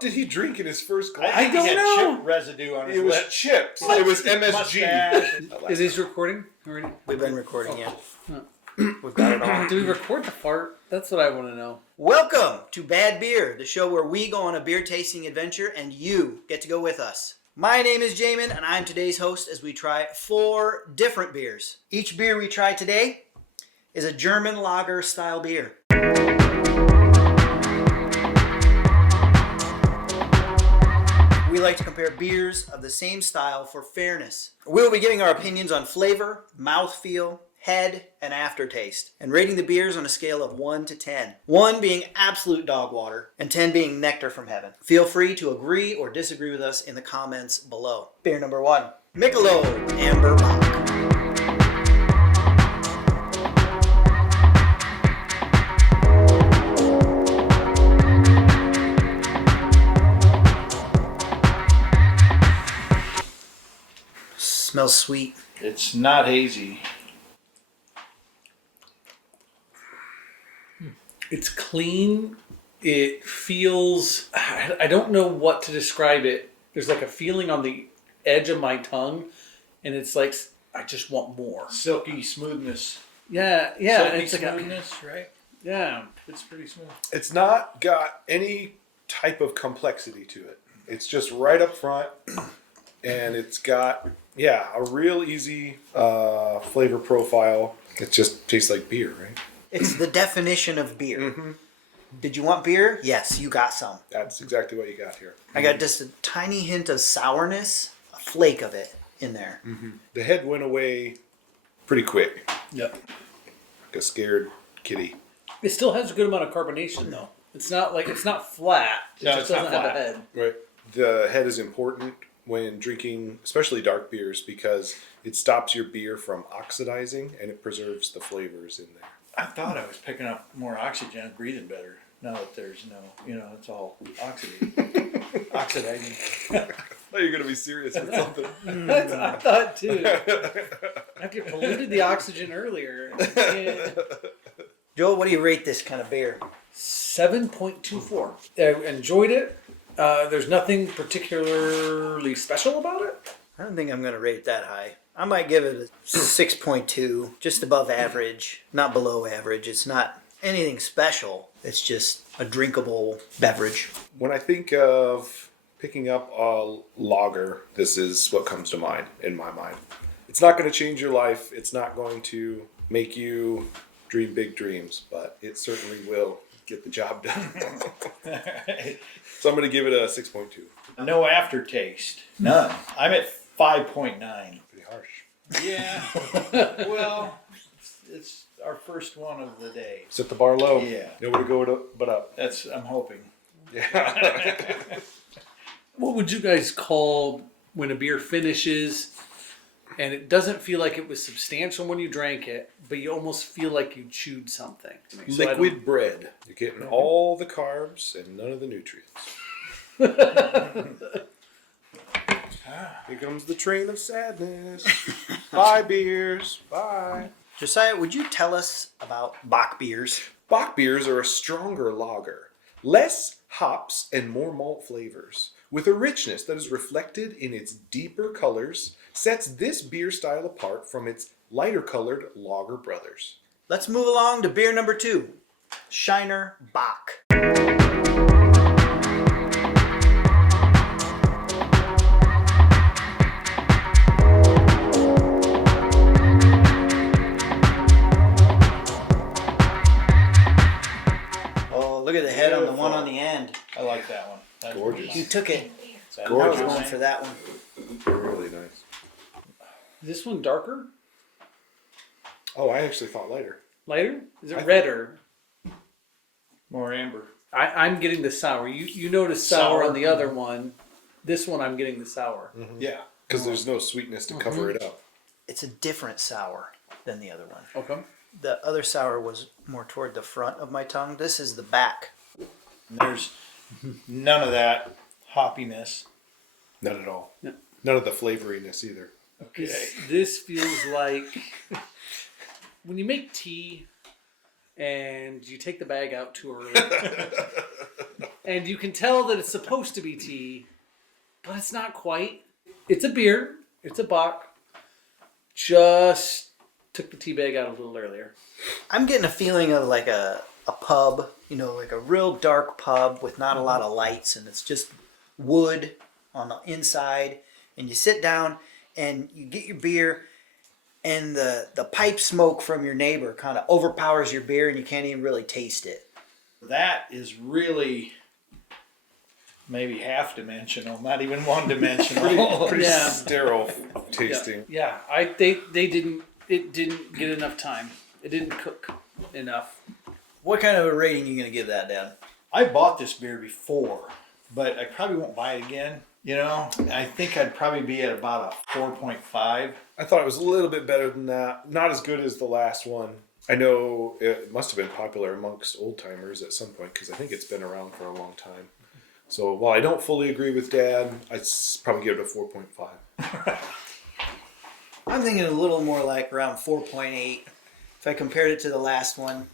What did he drink in his first glass? I don't know. Chip residue on his It was lips. chips. It was MSG. Is this recording already? We've been recording, yeah. We've got it all. Do we record the fart? That's what I want to know. Welcome to Bad Beer, the show where we go on a beer tasting adventure and you get to go with us. My name is Jamin and I'm today's host as we try 4 different beers. Each beer we try today is a German lager style beer. We like to compare beers of the same style for fairness. We'll be giving our opinions on flavor, mouthfeel, head, and aftertaste, and rating the beers on a scale of 1 to 10. 1 being absolute dog water, and 10 being nectar from heaven. Feel free to agree or disagree with us in the comments below. Beer number 1, Michelob Amberbock. Smells sweet. It's not hazy. It's clean. It feels... I don't know what to describe it. There's like a feeling on the edge of my tongue, and it's like, I just want more. Silky smoothness. Yeah. Silky It's like smoothness, right? Yeah. It's pretty smooth. It's not got any type of complexity to it. It's just right up front, and it's got, a real easy flavor profile. It just tastes like beer, right? It's the definition of beer. Mm-hmm. Did you want beer? Yes, you got some. That's exactly what you got here. I got just a tiny hint of sourness, a flake of it in there. Mm-hmm. The head went away pretty quick. Yep. Like a scared kitty. It still has a good amount of carbonation, though. It's not flat. It No, just it's not doesn't have a flat. head. Right. The head is important when drinking, especially dark beers, because it stops your beer from oxidizing and it preserves the flavors in there. I thought I was picking up more oxygen and breathing better. Now that there's it's all oxidizing. I thought you were going to be serious with something. I thought too. After you polluted the oxygen earlier. Yeah. Joel, what do you rate this kind of beer? 7.24. I enjoyed it. There's nothing particularly special about it. I don't think I'm going to rate it that high. I might give it a 6.2, just above average, not below average. It's not anything special. It's just a drinkable beverage. When I think of picking up a lager, this is what comes to mind in my mind. It's not going to change your life. It's not going to make you dream big dreams, but it certainly will get the job done. So I'm going to give it a 6.2. No aftertaste. None. I'm at 5.9. Pretty harsh. Yeah. Well, it's our first one of the day. Set the bar low. Yeah. Nowhere to go but up. I'm hoping. Yeah. What would you guys call when a beer finishes and it doesn't feel like it was substantial when you drank it, but you almost feel like you chewed something? Liquid bread. You're getting all the carbs and none of the nutrients. Here comes the train of sadness. Bye, beers. Bye. Josiah, would you tell us about Bock beers? Bock beers are a stronger lager. Less hops and more malt flavors. With a richness that is reflected in its deeper colors, sets this beer style apart from its lighter colored lager brothers. Let's move along to beer number 2, Shiner Bock. Oh, look at the head on the one on the end. I like that one. That's Gorgeous. You took it. I Gorgeous. was going for that one. Really nice. Is this one darker? Oh, I actually thought lighter. Lighter? Is it redder? More amber. I'm getting the sour. You notice sour on the other one. This one I'm getting the sour. Mm-hmm. Yeah, because there's no sweetness to cover it up. It's a different sour than the other one. Okay. The other sour was more toward the front of my tongue. This is the back. There's none of that hoppiness. None at all. No. None of the flavoriness either. Okay. This feels like when you make tea and you take the bag out too early And you can tell that it's supposed to be tea, but it's not quite. It's a beer. It's a Bock. Just took the tea bag out a little earlier. I'm getting a feeling of like a pub, like a real dark pub with not a lot of lights, and it's just wood on the inside. And you sit down and you get your beer, and the pipe smoke from your neighbor kind of overpowers your beer, and you can't even really taste it. That is really maybe half dimensional, not even one dimensional. Pretty Yeah. sterile tasting. Yeah. It didn't get enough time. It didn't cook enough. What kind of a rating are you going to give that, Dan? I bought this beer before, but I probably won't buy it again. I think I'd probably be at about a 4.5. I thought it was a little bit better than that. Not as good as the last one. I know it must have been popular amongst old timers at some point because I think it's been around for a long time. So while I don't fully agree with Dad, I'd probably give it a 4.5. I'm thinking a little more like around 4.8. If I compared it to the last one,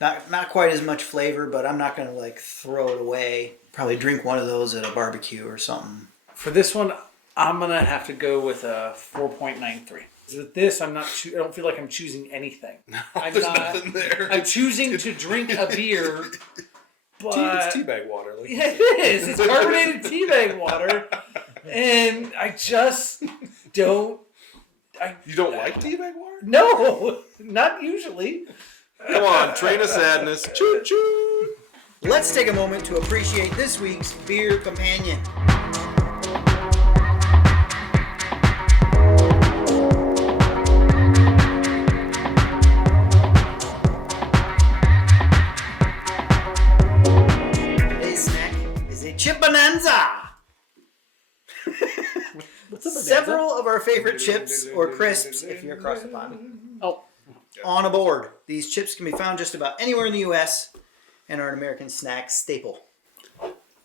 not quite as much flavor, but I'm not going to like throw it away. Probably drink one of those at a barbecue or something. For this one, I'm going to have to go with a 4.93. With this, I don't feel like I'm choosing anything. I'm There's not. nothing there. I'm choosing to drink a beer, but It's teabag water. Like yeah, it is. It's carbonated teabag water, and I just don't. You don't like teabag water? No, not usually. Come on, train of sadness. Choo choo. Let's take a moment to appreciate this week's beer companion. Today's snack is a chip bonanza. Several of our favorite chips or crisps, if you're across the pond, Oh, on a board. These chips can be found just about anywhere in the U.S. and are an American snack staple.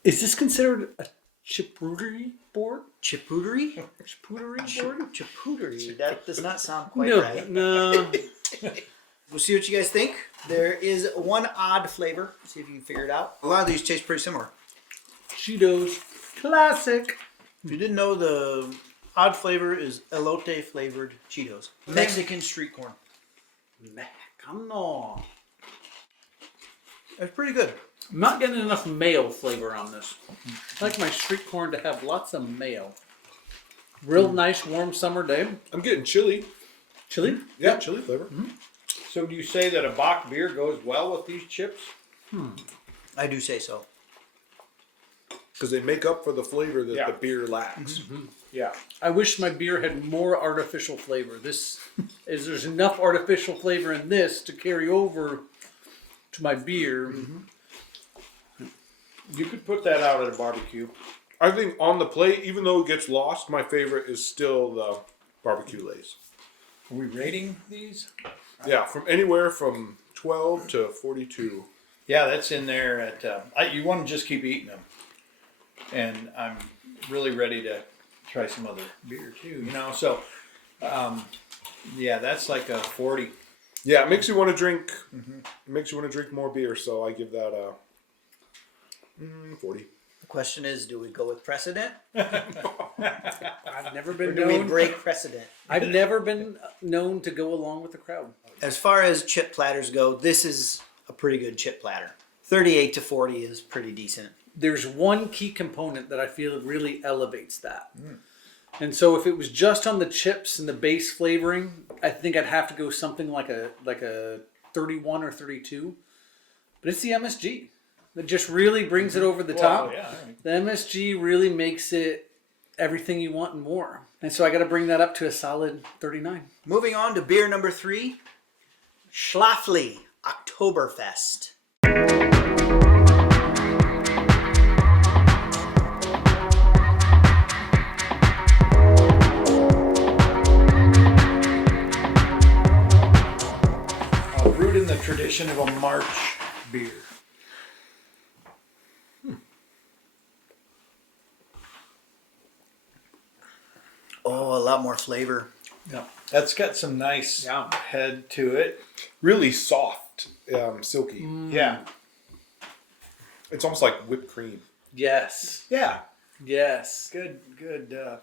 is this considered a charcuterie board? Chipootery? Charcuterie board? Chipootery. That does not sound quite No, right. no. We'll see what you guys think. There is one odd flavor. See if you can figure it out. A lot of these taste pretty similar. Cheetos, classic. If you didn't know, the odd flavor is elote flavored Cheetos. Mexican street corn. Come on. It's pretty good. I'm not getting enough mayo flavor on this. I like my street corn to have lots of mayo. Real nice warm summer day. I'm getting chili. Chili? Yeah, chili flavor. Mm-hmm. So do you say that a Bock beer goes well with these chips? I do say so. Because they make up for the flavor that Yeah. the beer lacks. Yeah. I wish my beer had more artificial flavor. There's enough artificial flavor in this to carry over to my beer. You could put that out at a barbecue. I think on the plate, even though it gets lost, my favorite is still the barbecue Lays. Are we rating these? Yeah, from anywhere from 12 to 42. Yeah, that's in there at, you want to just keep eating them. And I'm really ready to try some other beer too, so, yeah, that's like a 40. Yeah, it makes you want to drink. It makes you want to drink more beer. So I give that a 40. The question is, do we go with precedent I've never or been do we known. break precedent? I've never been known to go along with the crowd. As far as chip platters go, this is a pretty good chip platter. 38 to 40 is pretty decent. There's one key component that I feel really elevates that. And so if it was just on the chips and the base flavoring, I think I'd have to go something like a 31 or 32. But it's the MSG that just really brings it over the top. Yeah. The MSG really makes it everything you want and more. And so I got to bring that up to a solid 39. Moving on to beer number 3, Schlafly Oktoberfest. Brewed in the tradition of a March beer. Oh, a lot more flavor. Yeah. That's got some nice Yeah. head to it. Really soft, silky. Yeah. It's almost like whipped cream. Yes. Yeah. Yes. Good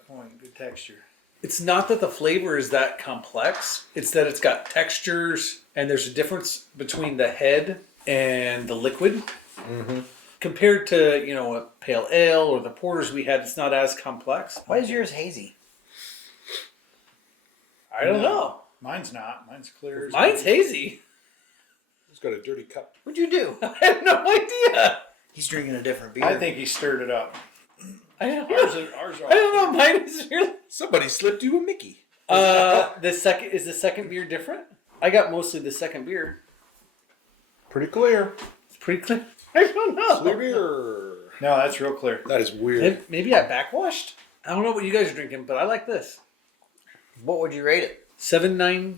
point. Good texture. It's not that the flavor is that complex. It's that it's got textures, and there's a difference between the head and the liquid. Mm-hmm. Compared to, a pale ale or the porters we had, it's not as complex. Why is yours hazy? I don't know. Mine's not. Mine's clear. Mine's hazy. It's got a dirty cup. What'd you do? I have no idea. He's drinking a different beer. I think he stirred it up. I don't Ours know. are I don't know. Mine is really. Somebody slipped you a Mickey. The second beer different? I got mostly the second beer. Pretty clear. It's pretty clear. I don't know. Clear beer. No, that's real clear. That is weird. Maybe I backwashed. I don't know what you guys are drinking, but I like this. What would you rate it? 7.92.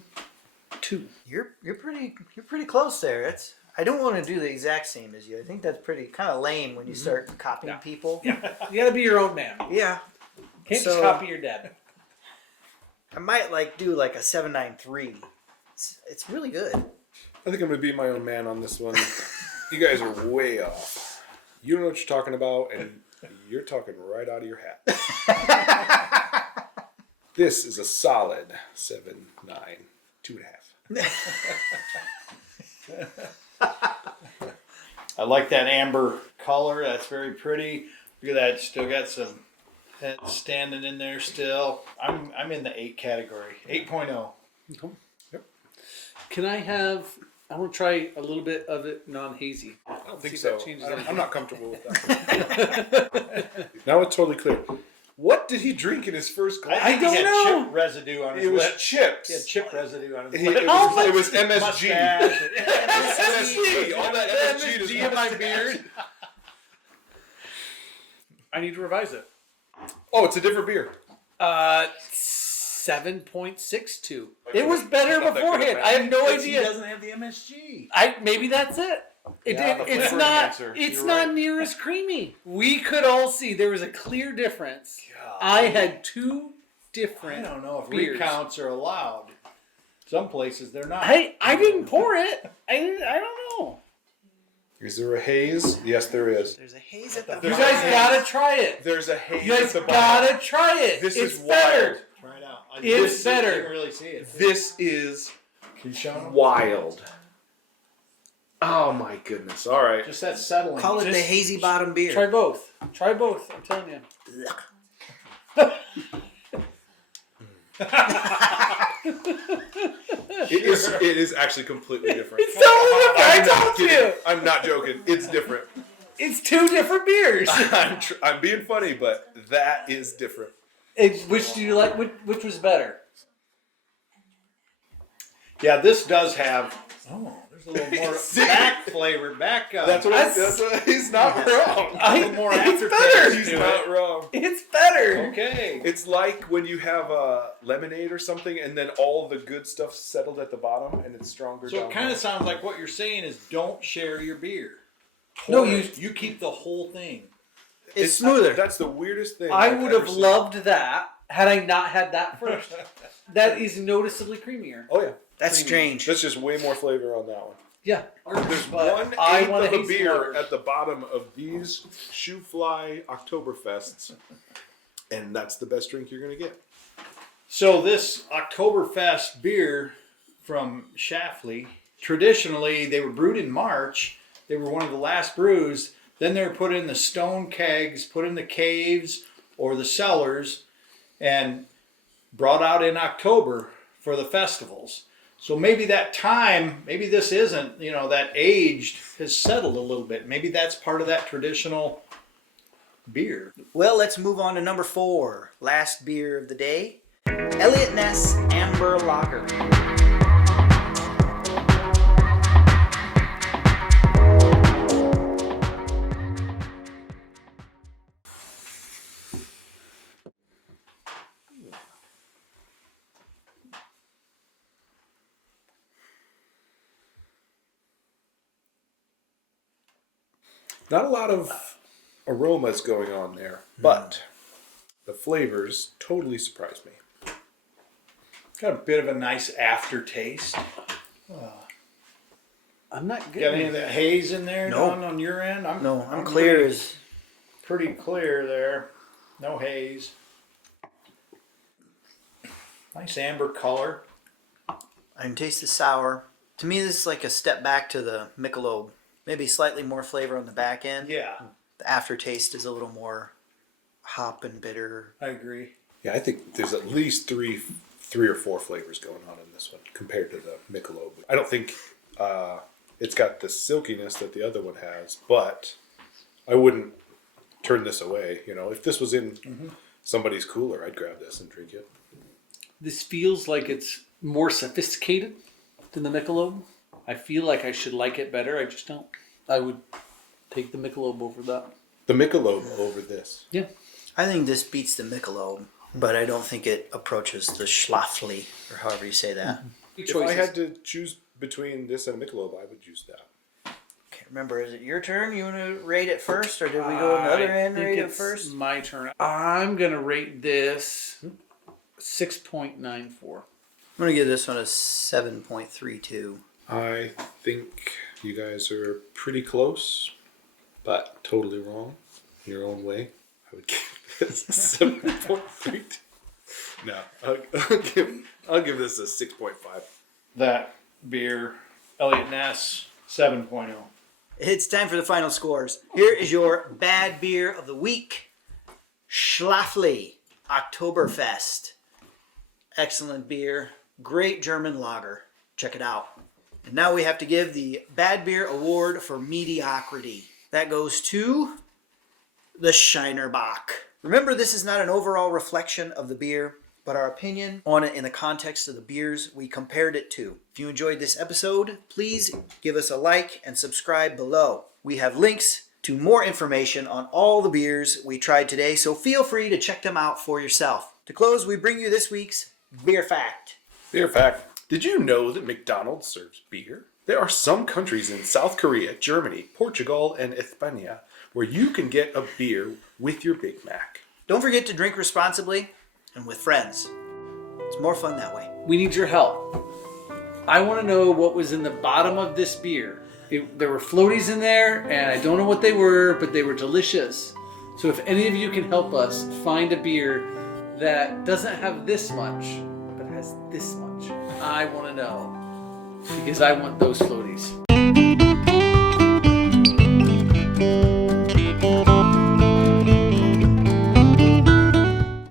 You're pretty close there. I don't want to do the exact same as you. I think that's pretty kind of lame when you start copying people. You gotta be your own man. Yeah. Can't So- just copy your dad. I might do like a 7.93. It's really good. I think I'm going to be my own man on this one. You guys are way off. You don't know what you're talking about, and you're talking right out of your hat. This is a solid 7.9, 2.5. I like that amber color. That's very pretty. Look at that. Still got some head standing in there still. I'm in the 8 category. 8.0. Can I want to try a little bit of it non-hazy. I don't think See if so. that changes anything. I'm not comfortable with that. Now it's totally clear. What did he drink in his first glass? I don't he had know. chip residue on his It was lips. chips. He had chip residue on his It lips. was MSG. Mustache. MSG. All that MSG is in my beard. I need to revise it. Oh, it's a different beer. 7.62. It was better Not that good beforehand. of I have no He idea. doesn't have the MSG. Maybe that's it. Yeah, the It's flavor not. enhancer. It's You're not right. near as creamy. We could all see there was a clear difference. God. I had two I different. don't know if beers. recounts are allowed. Some places they're not. I didn't pour it. I don't know. Is there a haze? Yes, there is. There's a haze at the You There's guys a gotta try it. There's a haze You guys at the bottom. gotta try it. This it's is better. wild. Try it out. It's better. You can really see it. This is Can you show them? wild. Oh my goodness. All right. Just that settling. Call it the Just- hazy bottom beer. Try both. Try both. I'm telling you. It is actually completely different. It's totally different. I I'm not told kidding. you. I'm not joking. It's different. It's two different beers. I'm being funny, but that is different. Which do you like? Which was better? Yeah, this does have. Oh, there's a little more See? back flavor. Back. That's what he's not wrong. a little more It's aftertaste. better. He's to not it. wrong. It's better. Okay. It's like when you have a lemonade or something, and then all the good stuff settled at the bottom, and it's stronger. So down it kind low. of sounds like what you're saying is don't share your beer. No, Pour you- it. You keep the whole thing. It's smoother. That's the weirdest thing. I I've would ever have seen. loved that had I not had that first. That is noticeably creamier. Oh yeah, That's strange. that's just way more flavor on that one. Yeah. There's But one I eighth want of a a hazy beer water. at the bottom of these Schlafly Oktoberfests, and that's the best drink you're gonna get. So this Oktoberfest beer from Schlafly, traditionally they were brewed in March. They were one of the last brews. Then they were put in the stone kegs, put in the caves or the cellars, and brought out in October for the festivals. So maybe that time, maybe this isn't, that aged has settled a little bit. Maybe that's part of that traditional beer. Well, let's move on to number 4. Last beer of the day. Eliot Ness Amber Lager. Not a lot of aromas going on there, but the flavors totally surprised me. Got a bit of a nice aftertaste. I'm not Got getting any of that haze in there No. Don, on your end? I'm clear pretty, as pretty clear there. No haze. Nice amber color. I can taste the sour. To me, this is like a step back to the Michelob. Maybe slightly more flavor on the back end. Yeah, The aftertaste is a little more hop and bitter. I agree. Yeah, I think there's at least three or four flavors going on in this one compared to the Michelob. I don't think it's got the silkiness that the other one has, but I wouldn't turn this away. You know, if this was in somebody's cooler, I'd grab this and drink it. This feels like it's more sophisticated than the Michelob. I feel like I should like it better. I just don't. I would take the Michelob over that. The Michelob over this. Yeah. I think this beats the Michelob, but I don't think it approaches the Schlafly, or however you say that. If I had to choose between this and Michelob, I would choose that. Okay, remember, is it your turn? You want to rate it first, or did we go another end rate it first? My turn. I'm gonna rate this 6.94. I'm going to give this one a 7.32. I think you guys are pretty close, but totally wrong in your own way. I would give this 7.32. No, I'll give this a 6.5. That beer, Eliot Ness 7.0. It's time for the final scores. Here is your bad beer of the week. Schlafly Oktoberfest. Excellent beer. Great German lager. Check it out. And now we have to give the Bad Beer Award for Mediocrity. That goes to the Shiner Bock. Remember, this is not an overall reflection of the beer, but our opinion on it in the context of the beers we compared it to. If you enjoyed this episode, please give us a like and subscribe below. We have links to more information on all the beers we tried today, so feel free to check them out for yourself. To close, we bring you this week's Beer Fact. Beer fact. Did you know that McDonald's serves beer? There are some countries in South Korea, Germany, Portugal, and España where you can get a beer with your Big Mac. Don't forget to drink responsibly and with friends. It's more fun that way. We need your help. I want to know what was in the bottom of this beer. There were floaties in there, and I don't know what they were, but they were delicious. So if any of you can help us find a beer that doesn't have this much, but has this much, I want to know. Because I want those floaties.